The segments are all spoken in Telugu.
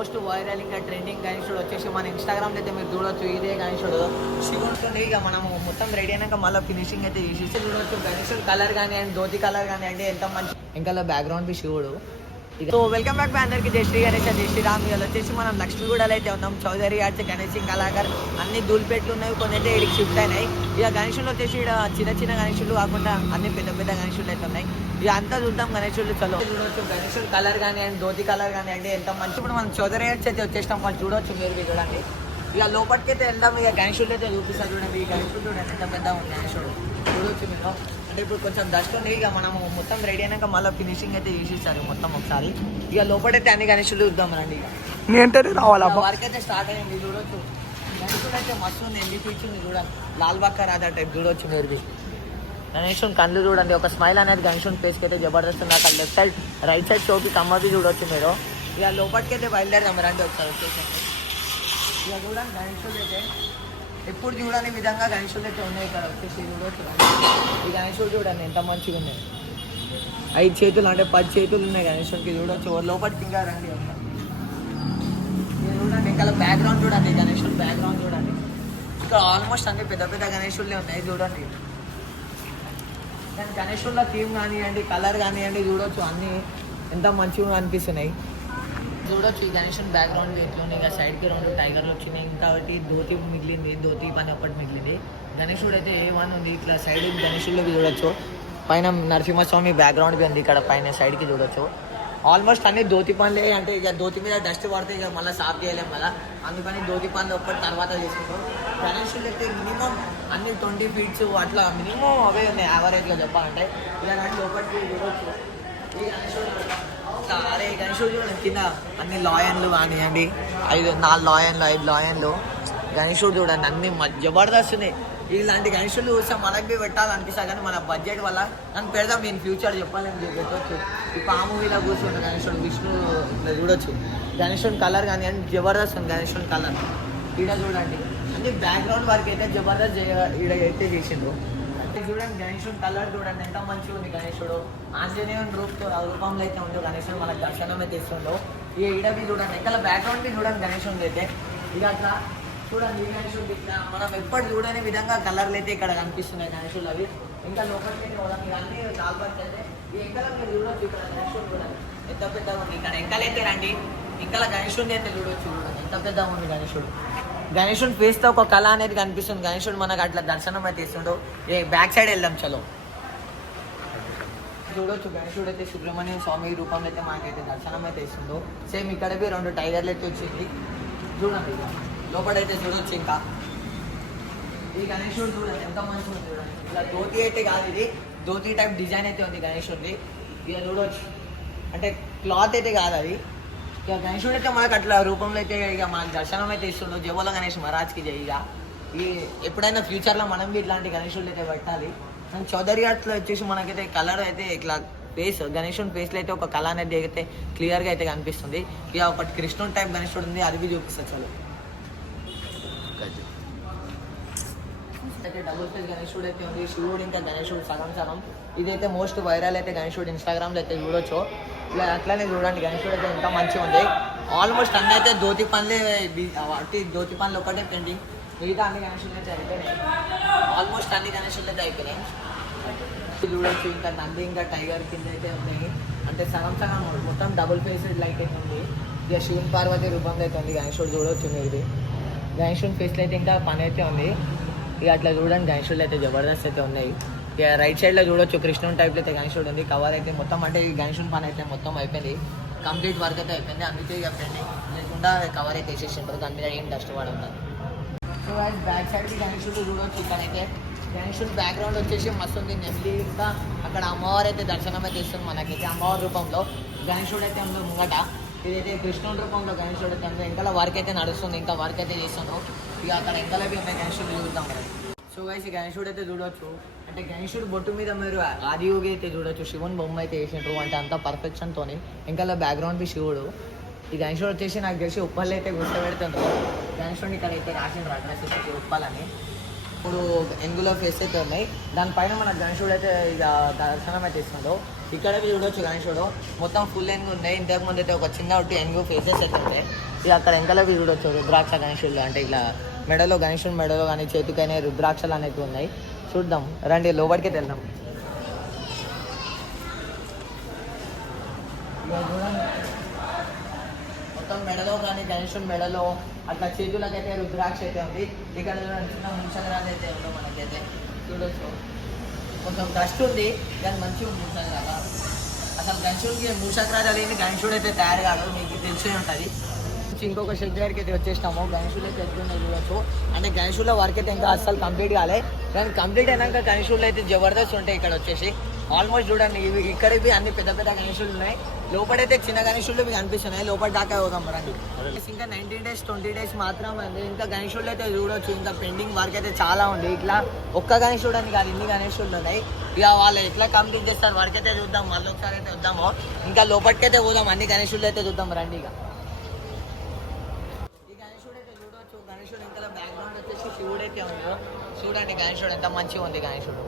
మోస్ట్ వైరల్ ఇంకా ట్రెండింగ్ గణేశుడు వచ్చేసి మన ఇన్స్టాగ్రామ్ అయితే మీరు చూడొచ్చు. ఇదే గణేశుడు శివుడు. ఇక మనము మొత్తం రెడీ అయినాక మళ్ళీ ఫినిషింగ్ అయితే చేసి చూడొచ్చు. గణేశుడు కలర్ కానివ్వండి, ధోతి కలర్ కానివ్వండి, ఎంత మంచి ఇంకా బ్యాక్గ్రౌండ్ శివుడు. సో వెల్కమ్ బ్యాక్ బై అందరికి. జై శ్రీ గణేష్, జై శ్రీరామ్. ఇవాళ వచ్చేసి మనం లక్ష్మీగూడలో అయితే ఉన్నాం. చౌదరి ఆర్ట్స్, గణేష్ కళాకార్ అన్ని దూల్పేట్లు ఉన్నాయి, కొన్ని అయితే ఇక్కడికి షిఫ్ట్ అయినాయి. ఇక గణేశులు వచ్చేసి ఇక్కడ చిన్న చిన్న గణేశులు కాకుండా అన్ని పెద్ద పెద్ద గణేశులు అయితే ఉన్నాయి. ఇక అంతా చూద్దాం గణేశులు. చలో చూడొచ్చు. గణేశుడు కలర్ కానివ్వండి, ధోతి కలర్ కానివ్వండి, ఎంత మంచి. ఇప్పుడు మనం చౌదరి ఆర్ట్స్ అయితే వచ్చేసినాం. మనం చూడొచ్చు, మీరు చూడండి. ఇక లోపలికి అయితే వెళ్దాం. ఇక గణేశులు అయితే చూపిస్తారు చూడండి. ఈ గణేశుడు చూడండి ఎంత పెద్ద ఉంది. గణేశుడు చూడొచ్చు మీరు. అంటే ఇప్పుడు కొంచెం డస్ట్ ఉంది. ఇక మనము మొత్తం రెడీ అయినాక మళ్ళీ ఫినిషింగ్ అయితే చేసేసారు మొత్తం ఒకసారి. ఇక లోపలైతే అన్ని గణేశులు చూద్దాం రండి. ఇక ఏంటంటే రావాలా వర్క్ అయితే స్టార్ట్ అయ్యింది. చూడొచ్చు గణేశుడు అయితే మస్తు ఉంది. ఎన్ని ఫీట్స్ ఉంది చూడండి. లాల్ బాగ్ రాధా టైప్ చూడొచ్చు మీరు. గణేశుని కళ్ళు చూడండి. ఒక స్మైల్ అనేది గణేశుని ఫేస్కి అయితే జబర్దస్త్ ఉంది. అక్కడ లెఫ్ట్ సైడ్ రైట్ సైడ్ షోకి కమ్మది చూడొచ్చు మీరు. ఇక లోపలికి అయితే బయలుదేరదాం రండి ఒకసారి వచ్చేసండి. ఇక చూడండి గణేశుడు అయితే ఎప్పుడు చూడని విధంగా గణేశుడు అయితే ఉన్నాయి ఇక్కడ వచ్చేసి చూడొచ్చు. ఈ గణేశుడు చూడండి ఎంత మంచిగా ఉన్నాయి. 5 చేతులు అంటే 10 చేతులు ఉన్నాయి గణేశుడికి చూడొచ్చు. లోపలికి ఇంకా రండి చూడండి. ఇంకా బ్యాక్గ్రౌండ్ చూడండి. గణేశుడు బ్యాక్గ్రౌండ్ చూడండి. ఇక్కడ ఆల్మోస్ట్ అన్ని పెద్ద పెద్ద గణేశుళ్ళే ఉన్నాయి చూడండి. కానీ గణేశుళ్ళ థీమ్ కానివ్వండి, కలర్ కానివ్వండి చూడొచ్చు, అన్నీ ఎంత మంచిగా అనిపిస్తున్నాయి చూడొచ్చు. ఈ గణేశుని బ్యాక్గ్రౌండ్ ఎట్లుంది. ఇక సైడ్కి 2 టైగర్లు వచ్చినాయి. ఇంకా ఒకటి ధోతి మిగిలింది. ధోతి పని ఒకటి మిగిలింది. గణేశుడు అయితే A1 ఉంది. ఇట్లా సైడ్ గణేశుడికి చూడొచ్చు. పైన నరసింహస్వామి బ్యాక్గ్రౌండ్ ఉంది. ఇక్కడ పైన సైడ్కి చూడొచ్చు. ఆల్మోస్ట్ అన్ని ధోతి పనులే. అంటే ఇక ధోతి మీద డస్ట్ పడితే ఇక మళ్ళీ సాఫ్ చేయలేము కదా, అందుకని ధోతి పనులు ఒక్కటి తర్వాత చేసుకుంటాం. గణేశుడు అయితే మినిమం అన్ని 20 ఫీట్స్ అట్లా మినిమం అవే ఉన్నాయి యావరేజ్గా చెప్పాలంటే. ఇక లోపలికి చూడొచ్చు. ఈ గణేశుడు అరే గణేశుడు చూడండి. కింద అన్ని లాయన్లు కానివ్వండి, 4 లాయన్లు 5 లాయన్లు. గణేశుడు చూడండి అన్ని జబర్దస్త్ ఉన్నాయి. ఇలాంటి గణేశులు చూస్తే మనకి పెట్టాలనిపిస్తుంది, కానీ మన బడ్జెట్ వల్ల నన్ను పెడదాం. నేను ఫ్యూచర్ చెప్పాలని పెట్టవచ్చు. ఈ పాము ఇలా కూర్చుంటే గణేశుడు విష్ణు ఇట్లా చూడొచ్చు. గణేశుని కలర్ కానివ్వండి జబర్దస్త్ ఉంది. గణేశుని కలర్ ఈడ చూడండి. అంటే బ్యాక్గ్రౌండ్ వర్క్ అయితే జబర్దస్త్ ఈడ అయితే చేసిండ్రు. చూడండి గణేశుడు కలర్ చూడండి ఎంత మంచిగా ఉంది. గణేశుడు ఆంజనేయుని రూపంలో అయితే ఉందో గణేశుడు మనకు దర్శనం అయితే ఇస్తుండో. ఈ ఈడవి చూడండి. ఇంకా బ్యాక్గ్రౌండ్ చూడండి గణేశుడు అయితే. ఇక అట్లా చూడండి. ఈ గణేశుడు ఇట్లా మనం ఎప్పుడు చూడని విధంగా కలర్లు అయితే ఇక్కడ కనిపిస్తున్నాయి గణేశుడు అవి. ఇంకా లోపలికి అయితే అన్ని లాల్బాగ్ అయితే ఈ ఎంకల మీరు చూడొచ్చు. ఇక్కడ గణేశుడు చూడండి ఎంత పెద్దగా ఉంది. ఇక్కడ ఎంకలైతే రండి. ఇంకా గణేశుడిని అయితే చూడొచ్చు. చూడండి ఎంత పెద్దగా ఉంది గణేశుడు. గణేశుని ఫేస్తో ఒక కళ అనేది కనిపిస్తుంది. గణేశుడు మనకు అట్లా దర్శనం అయితే ఇస్తుండో. బ్యాక్ సైడ్ వెళ్దాం చలో. చూడొచ్చు గణేశుడు అయితే సుబ్రహ్మణ్య స్వామి రూపంలో అయితే మనకైతే దర్శనం అయితే ఇస్తుండో. సేమ్ ఇక్కడ 2 టైగర్లు అయితే వచ్చింది చూడండి. లోపలైతే చూడొచ్చు. ఇంకా ఈ గణేశుడు చూడండి ఎంత మంచిగా ఉంది చూడండి. ఇలా ధోతి అయితే కాదు, ఇది ధోతి టైప్ డిజైన్ అయితే ఉంది గణేశుడిది. ఇక చూడొచ్చు. అంటే క్లాత్ అయితే కాదు అది. ఇక గణేశుడు అయితే మనకు అట్లా రూపంలో అయితే ఇక మనకు దర్శనం అయితే ఇస్తుండో. జవల గణేష్ మహారాజ్కి జై. ఇక ఈ ఎప్పుడైనా ఫ్యూచర్లో మనం ఇట్లాంటి గణేశుడు అయితే పెట్టాలి. అండ్ చౌదరి ఆర్ట్స్లో వచ్చేసి మనకైతే కలర్ అయితే ఇట్లా ఫేస్ గణేశుని ఫేస్లో అయితే ఒక కళ అనేది అయితే క్లియర్గా అయితే కనిపిస్తుంది. ఇక ఒకటి కృష్ణుడు టైప్ గణేశుడు ఉంది, అది చూపిస్తుంది చలో. అయితే డబుల్ ఫేస్ గణేశుడు అయితే ఉంది. శివుడు ఇంకా గణేశుడు సగం సగం. ఇదైతే మోస్ట్ వైరల్ అయితే గణేశుడు ఇన్స్టాగ్రామ్లో అయితే చూడొచ్చు. ఇలా అట్లానే చూడండి. గణేశుడు అయితే ఎంత మంచిగా ఉంది. ఆల్మోస్ట్ అన్నీ అయితే ధోతి పనులే. ధోతి పనులు ఒకటే పెండింగ్. మిగతా అన్ని గణేశులు అయితే అయిపోయినాయి. ఆల్మోస్ట్ అన్ని గణేశులు అయితే అయిపోయినాయి చూడొచ్చు. ఇంకా నంది ఇంకా టైగర్ కింద అయితే ఉన్నాయి. అంటే సగం సగం మొత్తం డబుల్ ఫేస్ లైక్ అయితే ఉంది. ఇక శివుని పార్వతి రూపంలో అయితే ఉంది గణేశుడు చూడొచ్చు మీరు. గణేశుని ఫేస్లో అయితే ఇంకా పని అయితే ఉంది. ఇక అట్లా చూడండి గణేశుడు అయితే జబర్దస్త్ అయితే ఉన్నాయి. ఇక రైట్ సైడ్లో చూడొచ్చు కృష్ణుని టైప్లో అయితే గణేశుడు ఉంది. కవర్ అయితే మొత్తం అంటే ఈ గణేశుని పని అయితే మొత్తం అయిపోయింది. కంప్లీట్ వర్క్ అయితే అయిపోయింది. అందుకే ఇక పెండింగ్ లేకుండా కవర్ అయితే వేసేసింటారు. దాని మీద ఏం డస్ట్ పడుతుంది. సో బ్యాక్ సైడ్కి గణేశుడు చూడొచ్చు. ఇక్కడైతే గణేశుడు బ్యాక్గ్రౌండ్ వచ్చేసి మస్తు ఉంది. నెమ్మది ఇంకా అక్కడ అమ్మవారు అయితే దర్శనం అయితే ఇస్తుంది మనకైతే. అమ్మవారి రూపంలో గణేశుడు అయితే ఉంది ముంగట. ఇదైతే కృష్ణుడి రూపంలో గణేశుడు అయితే ఉంది. ఇంకా వర్క్ అయితే నడుస్తుంది. ఇంకా వర్క్ అయితే చేస్తాను. ఇక అక్కడ ఎంకలవి ఉన్నాయి గణేశుడు చూద్దాం మనం. సో గైస్ ఈ గణేశుడు అయితే చూడొచ్చు. అంటే గణేశుడు బొట్టు మీద మీరు ఆదియోగి అయితే చూడొచ్చు. శివుని బొమ్మ అయితే వేసిండ్రు. అంటే అంత పర్ఫెక్షన్తో. ఇంకా బ్యాక్గ్రౌండ్ శివుడు. ఈ గణేశుడు వచ్చేసి నాకు తెలిసి ఉప్పల్ అయితే గుర్తుపెడుతుండ్రు. గణేశుడిని ఇక్కడ అయితే రాసిండ్రు అడ్రస్ వచ్చేసి ఉప్పలని. ఇప్పుడు ఎందులో ఫేస్ అయితే ఉన్నాయి. దానిపైన మన గణేశుడు అయితే ఇక దర్శనం అయితే ఇస్తుండో. ఇక్కడ చూడొచ్చు గణేశుడు మొత్తం ఫుల్ ఎంగు ఉన్నాయి. ఇంతకు ముందు అయితే ఒక చిన్న ఒకటి ఎంగు ఫేసెస్ అయితే ఉంటాయి. ఇక అక్కడ వెంకలవి చూడొచ్చు రుద్రాక్ష గణేశుడు, అంటే ఇలా మెడలో గణేశుడు మెడలో కానీ చేతికైనా రుద్రాక్షలు అనేవి ఉన్నాయి. చూద్దాం రండి, లోపలికి వెళ్దాం. మొత్తం మెడలో కానీ గణేశుడు మెడలో అట్లా చేతులకైతే రుద్రాక్ష అయితే ఉంది. ఇక్కడ చిన్న మున్సగరాజు అయితే ఉందో మనకైతే చూడొచ్చు. కొంచెం డస్ట్ ఉంది కానీ మంచిగా ఉంది మూషకరాజా. అసలు గణేశుడికి మూషకరాజా లేని గణేశుడు అయితే తయారు కాదు, మీకు తెలిసే ఉంటుంది. ఇంకొక షెడ్ దగ్గరికి అయితే వచ్చేసినాము. గణేశుడు అయితే ఎట్లున్నాయి చూడొచ్చు. అంటే గణేశుల వర్క్ అయితే ఇంకా అసలు కంప్లీట్ కాలే, కానీ కంప్లీట్ అయినాక గణేశులు అయితే జబర్దస్త్ ఉంటాయి. ఇక్కడ వచ్చేసి ఆల్మోస్ట్ చూడండి, ఇవి ఇక్కడ అన్ని పెద్ద పెద్ద గణేశులు ఉన్నాయి. లోపలైతే చిన్న గణేశులు మీకు అనిపిస్తున్నాయి. లోపల దాకా పోదాం రండి. ఇంకా 19 days 20 days మాత్రం అండి. ఇంకా గణేశులు అయితే చూడొచ్చు. ఇంకా పెండింగ్ వర్క్ అయితే చాలా ఉంది. ఇట్లా ఒక్క గణేశుడు అని కాదు, ఇన్ని గణేశులు ఉన్నాయి. ఇక వాళ్ళు ఎట్లా కంప్లీట్ చేస్తారు వర్క్ అయితే చూద్దాం. మళ్ళీ ఒకసారి అయితే వద్దాము. ఇంకా లోపలికైతే పోదాం, అన్ని గణేశులు అయితే చూద్దాం రండి. ఇక ఈ గణేశుడు అయితే చూడొచ్చు. గణేశుడు ఇంకా బ్యాక్గ్రౌండ్ వచ్చేసి శివుడు అయితే ఉందో చూడండి. గణేశుడు ఎంత మంచిగా ఉంది. గణేశుడు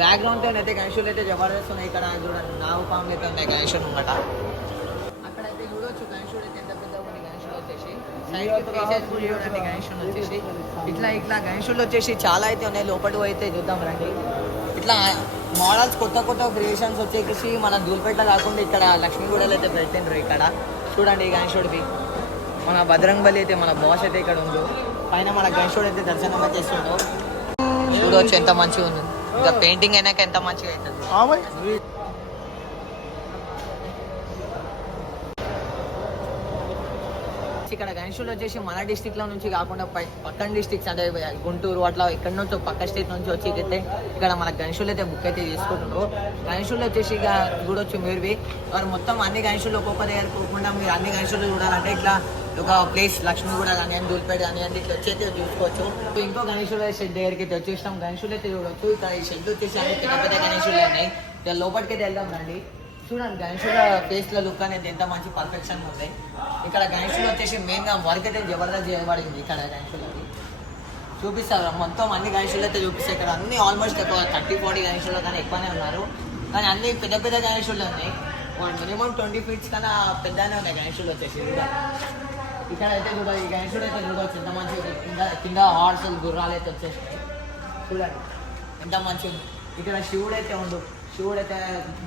బ్యాక్గ్రౌండ్తో అయితే గణేశులు అయితే జబర్దస్త్ ఉన్నాయి. ఇక్కడ చూడండి నాగు పాములు అయితే ఉన్నాయి గణేశుడు అనమాట. అక్కడైతే చూడొచ్చు గణేశుడు అయితే ఎంత పెద్దగా ఉంది. గణేశుడు వచ్చేసి చూడండి. గణేశుడు వచ్చేసి ఇట్లా ఇట్లా గణేశులు వచ్చేసి చాలా అయితే ఉన్నాయి. లోపల అయితే చూద్దాం రండి. ఇట్లా మోడల్స్ కొత్త కొత్త క్రియేషన్స్ వచ్చేసి మన దూల్పేట కాకుండా ఇక్కడ లక్ష్మీగూడలో అయితే పెట్టిండ్రు. ఇక్కడ చూడండి ఈ గణేశుడికి మన బజరంగ్ బలి అయితే మన బాస్ అయితే ఇక్కడ ఉందో. పైన మన గణేశుడు అయితే దర్శనం అయితే చేస్తుండో చూడవచ్చు. ఎంత మంచిగా ఉంది. ఇంకా పెయింటింగ్ అయినాక ఎంత మంచిగా అవుతుంది. ఇక్కడ గణేశుడు వచ్చేసి మన డిస్టిక్ లో నుంచి కాకుండా పక్కన డిస్ట్రిక్ట్స్ అంటే గుంటూరు అట్లా ఇక్కడ నుంచి పక్క స్టేట్ నుంచి వచ్చి అయితే ఇక్కడ మన గణేశులు అయితే బుక్ అయితే చేసుకుంటున్నారు. గణేశులు వచ్చేసి ఇక చూడొచ్చు మీరు. వారు మొత్తం అన్ని గణేశులు ఒక్కొక్క దగ్గర పోకుండా మీరు అన్ని గణేశులు చూడాలంటే ఇట్లా ఒక ప్లేస్ లక్ష్మీగూడ కానివ్వండి, దూల్పేట కానివ్వండి, ఇట్లా వచ్చి అయితే చూసుకోవచ్చు. ఇంకో గణేశుల షెడ్ దగ్గరికి అయితే వచ్చేసినాం. గణేశులు అయితే చూడవచ్చు. ఇక్కడ ఈ షెడ్ వచ్చేసి అన్ని పెద్ద పెద్ద గణేశులు ఉన్నాయి. ఇక లోపలికి అయితే వెళ్దాం రండి. చూడండి గణేశుల ఫేస్ల లుక్ అనేది ఎంత మంచి పర్ఫెక్షన్ ఉంది. ఇక్కడ గణేశులు వచ్చేసి మెయిన్గా వర్క్ అయితే జబర్దస్త్ చేయబడింది. ఇక్కడ గణేశులకి చూపిస్తారు మొత్తం అన్ని గణేశులు అయితే చూపిస్తాయి. ఇక్కడ అన్ని ఆల్మోస్ట్ ఒక 30-40 గణేశులు కానీ ఎక్కువనే ఉన్నారు. కానీ అన్ని పెద్ద పెద్ద గణేశులు ఉన్నాయి. మినిమం 20 feet కన్నా పెద్దనే ఉన్నాయి గణేశులు వచ్చేసి. ఇక్కడ అయితే చూడాలి. ఈ గణేశుడు అయితే చూడవచ్చు ఎంత మంచిగా కింద హార్సులు గుర్రాలు అయితే వచ్చేసినాయి. చూడండి ఎంత మంచిగా ఉంది. ఇక్కడ శివుడు అయితే ఉండు. శివుడు అయితే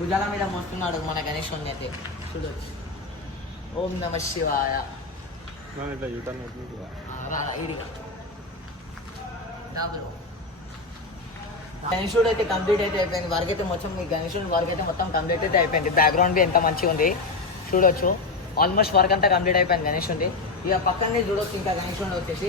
భుజాల మీద మోస్తున్నాడు మన గణేశుడిని అయితే చూడవచ్చు. ఓం నమ శివాయ. గణేశుడు అయితే కంప్లీట్ అయితే అయిపోయింది. వర్క్ అయితే మొత్తం మీ గణేశుడు వర్క్ అయితే మొత్తం కంప్లీట్ అయితే అయిపోయింది. బ్యాక్గ్రౌండ్ ఎంత మంచిగా ఉంది చూడొచ్చు. ఆల్మోస్ట్ వర్క్ అంతా కంప్లీట్ అయిపోయింది గణేశుడి. ఇక పక్కనే చూడొచ్చు. ఇంకా గణేశుడు వచ్చేసి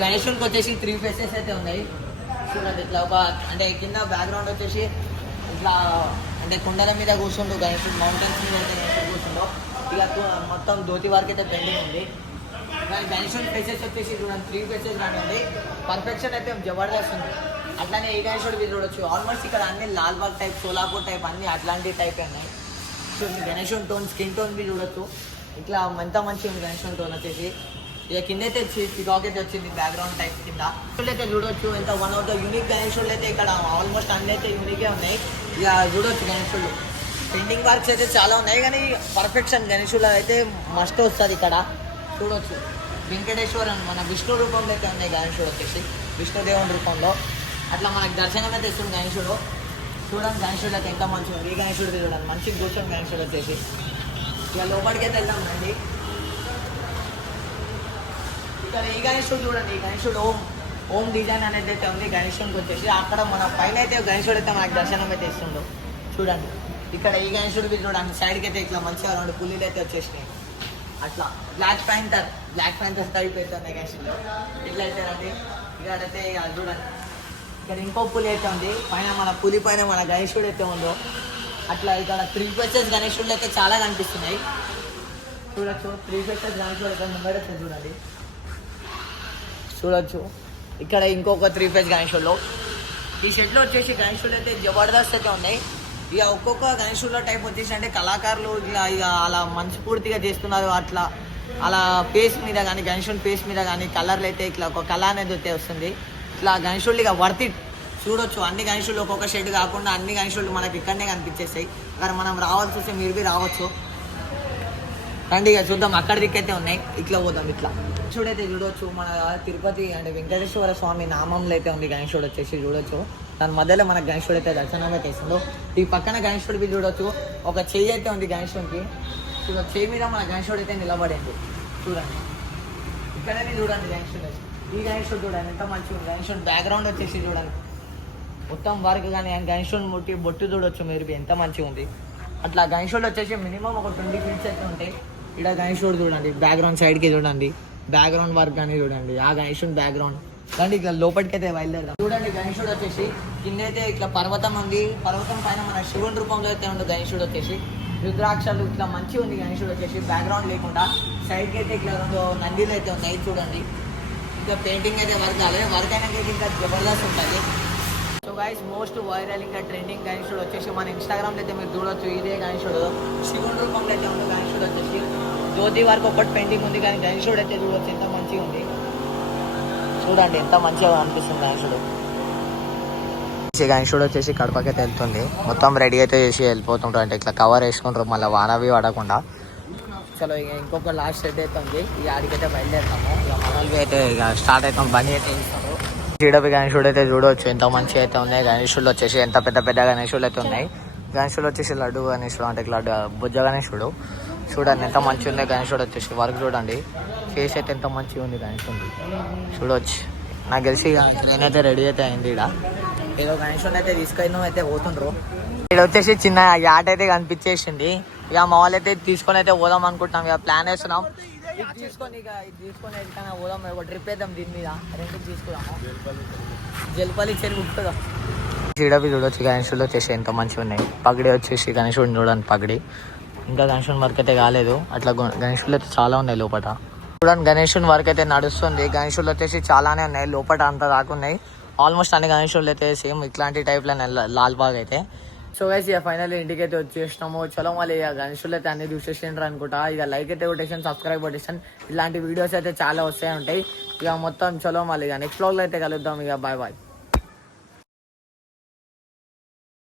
గణేశుడికి వచ్చేసి 3 faces అయితే ఉన్నాయి. చూడండి ఇట్లా ఒక అంటే కింద బ్యాక్గ్రౌండ్ వచ్చేసి ఇట్లా అంటే కొండల మీద కూర్చుంటూ గణేశుడు మౌంటైన్స్ మీద అయితే గణేశుడు కూర్చుంటూ ఇక మొత్తం ధోతి వర్క్ అయితే పెండింగ్ ఉంది. కానీ గణేశుడి ఫేసెస్ వచ్చేసి చూడండి 3 faces కానివ్వండి పర్ఫెక్షన్ అయితే జబర్దస్త్ ఉంది. అట్లానే ఈ గణేశుడు మీరు చూడొచ్చు. ఆల్మోస్ట్ ఇక్కడ అన్ని లాల్బాగ్ టైప్, సోలాపూర్ టైప్ అన్ని అట్లాంటి టైప్ ఉన్నాయి. గణేశుడి టోన్ స్కిన్ టోన్ బి చూడొచ్చు. ఇట్లా ఎంత మంచిగా ఉంది గణేశుడి టోన్ వచ్చేసి. ఇక కింద అయితే పికాక్ అయితే వచ్చింది బ్యాక్గ్రౌండ్ టైప్ కింద. అయితే చూడొచ్చు ఎంత వన్ ఆఫ్ ద యూనిక్ గణేశుడు అయితే ఇక్కడ ఆల్మోస్ట్ అన్ని అయితే యూనికే ఉన్నాయి. ఇక చూడొచ్చు గణేశుడు పెయింటింగ్ వర్క్స్ అయితే చాలా ఉన్నాయి. కానీ పర్ఫెక్షన్ గణేశుడు అయితే మస్ట్ వస్తుంది. ఇక్కడ చూడొచ్చు వెంకటేశ్వరన్ మన విష్ణు రూపంలో అయితే ఉన్నాయి గణేశుడు వచ్చేసి విష్ణుదేవుని రూపంలో. అట్లా మనకు దర్శనం అయితే ఇస్తుంది గణేశుడు. చూడండి గణేశుడు అయితే ఎంత మంచిగా ఉంది. ఈ గణేశుడు చూడండి మంచిగా కూర్చొని గణేశుడు వచ్చేసి. ఇక లోపలికి అయితే వెళ్దాం రండి. ఇక్కడ ఈ గణేశుడు చూడండి. ఈ గణేశుడు ఓం డిజైన్ అనేది అయితే ఉంది గణేశుడికి వచ్చేసి. అక్కడ మన పైన అయితే గణేశుడు అయితే మనకు దర్శనం అయితే ఇస్తుండో చూడండి. ఇక్కడ ఈ గణేశుడు చూడండి సైడ్కి అయితే ఇట్లా మంచిగా 2 పుల్లీలు అయితే వచ్చేసినాయి. అట్లా బ్లాక్ ప్యాంథర్ టైప్ అయితే ఉన్నాయి గణేశుడు. ఇట్లా అయితే రండి. ఇక్కడైతే చూడండి ఇక్కడ ఇంకో పులి అయితే ఉంది. పైన మన పులి పైన మన గణేశుడు అయితే ఉందో అట్లా. ఇక్కడ 3 faces గణేశుడు అయితే చాలా కనిపిస్తున్నాయి చూడొచ్చు. 3 faces గణేశుడు అయితే ముందరైతే చూడండి చూడొచ్చు. ఇక్కడ ఇంకొక 3 face గణేశుడు. ఈ షెడ్లో వచ్చేసి గణేశుడు అయితే జబర్దస్త్ అయితే ఉన్నాయి. ఇక ఒక్కొక్క గణేశుల టైప్ వచ్చేసి అంటే కళాకారులు ఇలా ఇక అలా మనస్ఫూర్తిగా చేస్తున్నారు. అట్లా అలా ఫేస్ మీద కానీ గణేశుని ఫేస్ మీద కానీ కలర్లు అయితే ఇట్లా ఒక కళ అనేది అయితే వస్తుంది. ఇట్లా గణేశుడు ఇక వర్త్ ఇట్ చూడొచ్చు. అన్ని గణేశులు ఒక్కొక్క షెడ్ కాకుండా అన్ని గణేశులు మనకి ఇక్కడనే కనిపించేస్తాయి. అక్కడ మనం రావాల్సి వస్తే మీరు బి రావచ్చు. రండి ఇక చూద్దాం. అక్కడ దిక్కైతే ఉన్నాయి, ఇట్లా పోదాం. ఇట్లా చూడైతే చూడవచ్చు. మన తిరుపతి అంటే వెంకటేశ్వర స్వామి నామంలో అయితే ఉంది గణేశుడు వచ్చేసి చూడొచ్చు. దాని మధ్యలో మన గణేశుడు అయితే దర్శనం అయితే ఇస్తుందో. ఈ పక్కన గణేశుడికి చూడొచ్చు. ఒక చెయ్యి అయితే ఉంది గణేశుడికి. చూడొచ్చు, చెయ్యి మీద మన గణేశుడు అయితే నిలబడింది. చూడండి ఇక్కడనే చూడండి గణేశుడు. ఈ గణేశుడు చూడండి ఎంత మంచిగా ఉంది. గణేశుడు బ్యాక్గ్రౌండ్ వచ్చేసి చూడండి మొత్తం వర్క్ కానీ గణేశుడిని ముట్టి బొట్టు చూడొచ్చు మీరు ఎంత మంచిగా ఉంది. అట్లా గణేశుడు వచ్చేసి మినిమం ఒక 20 ఫీట్స్ అయితే ఉంటాయి. ఇక్కడ గణేశుడు చూడండి బ్యాక్గ్రౌండ్ సైడ్కి చూడండి, బ్యాక్గ్రౌండ్ వర్క్ కానీ చూడండి. ఆ గణేశుడు బ్యాక్గ్రౌండ్ రండి ఇట్లా లోపలికి అయితే బయలుదేరదాం. చూడండి గణేశుడు వచ్చేసి కింద అయితే ఇట్లా పర్వతం ఉంది. పర్వతం పైన మన శివుని రూపంలో అయితే ఉంది గణేశుడు వచ్చేసి. రుద్రాక్షలు ఇట్లా మంచిగా ఉంది గణేశుడు వచ్చేసి. బ్యాక్గ్రౌండ్ లేకుండా సైడ్కి అయితే ఇట్లా 2 నందిలు అయితే ఉన్నాయి చూడండి. ఇంకా పెయింటింగ్ అయితే వర్క్ కాలేదు, వర్క్ అయినా ఇంకా జబర్దస్త్ ఉంటుంది. సో గైస్ మోస్ట్ వైరల్ ఇంకా ట్రెండింగ్ గణేశుడు వచ్చేసి మన ఇన్స్టాగ్రామ్లో అయితే మీరు చూడొచ్చు. ఇదే గణేశుడు శివుని రూపంలో అయితే ఉంది గణేశుడు వచ్చేసి. జ్యోతి వరకు ఒకటి పెయింటింగ్ ఉంది కానీ గణేశుడు అయితే చూడొచ్చు ఎంత మంచిగా ఉంది. చూడండి ఎంత మంచిగా అనిపిస్తుంది గణేశుడు. గణేశుడు వచ్చేసి కడపకైతే వెళ్తుంది. మొత్తం రెడీ అయితే చేసి వెళ్ళిపోతుంటారు. అంటే ఇట్లా కవర్ వేసుకుంటారు మళ్ళీ వానవి పడకుండా. చలో ఇక ఇంకొక లాస్ట్ సెట్ అయితే ఉంది. ఇక ఆడికైతే బయలుదేరుతాము. ఇక మనల్ని అయితే ఇక స్టార్ట్ అవుతాం. బండి అయితే ఇస్తారు. జీడపి గణేశుడు అయితే చూడవచ్చు ఎంత మంచిగా అయితే ఉన్నాయి. గణేశుడు వచ్చేసి ఎంత పెద్ద పెద్ద గణేశుడు అయితే ఉన్నాయి. గణేశుడు వచ్చేసి లడ్డు గణేశుడు అంటే లడ్డు బుజ్జ గణేశుడు. చూడండి ఎంత మంచిగా ఉంది గణేశుడు వచ్చేసి. వర్క్ చూడండి, ఫేస్ అయితే ఎంత మంచిగా ఉంది గణేశుడు చూడవచ్చు. నాకు తెలిసి ఇక నేనైతే రెడీ అయితే అయింది. ఇక్కడ ఏదో గణేశుడిని అయితే తీసుకొని అయితే పోతుండ్రు. ఇక్కడ వచ్చేసి చిన్న యాట్ అయితే కనిపించేసింది. ఇక మా వాళ్ళు అయితే తీసుకొని అయితే పోదాం అనుకుంటున్నాం. ఇక ప్లాన్ వేస్తున్నాం. ఇది తీసుకొని ఎక్కడికైనా పోదాం. ఒక ట్రిప్ వేద్దాం దీని మీద. రెండుకి తీసుకున్నాము జల్పల్లి చెరువు ఉంటుందా. జీడపి చూడొచ్చు. గణేశుడు వచ్చేసి ఎంత మంచిగా ఉన్నాయి. పగిడి వచ్చేసి గణేశుడిని చూడండి పగిడి. ఇంకా గణేశుని వర్క్ అయితే కాలేదు. అట్లా గణేశులు అయితే చాలా ఉన్నాయి లోపల. చూడండి గణేశుని వర్క్ అయితే నడుస్తుంది. గణేశులు వచ్చేసి చాలానే ఉన్నాయి లోపల, అంతా దాకున్నాయి. ఆల్మోస్ట్ అన్ని గణేశులు అయితే సేమ్ ఇట్లాంటి టైప్లో లాల్ బాగ్ అయితే. సో గైస్ ఇక ఫైనల్ ఇంటికి అయితే వచ్చేసినాము. చలో మళ్ళీ ఇక గణేశులు అయితే అన్ని చూసేసిండ్రు అనుకుంటా. ఇక లైక్ అయితే కొట్టేసాను, సబ్స్క్రైబ్ కొట్టేసాను. ఇలాంటి వీడియోస్ అయితే చాలా వస్తాయి ఉంటాయి. ఇక మొత్తం చలో మళ్ళీ ఇక నెక్స్ట్ వ్లాగ్లో అయితే కలుద్దాం. ఇక బాయ్ బాయ్.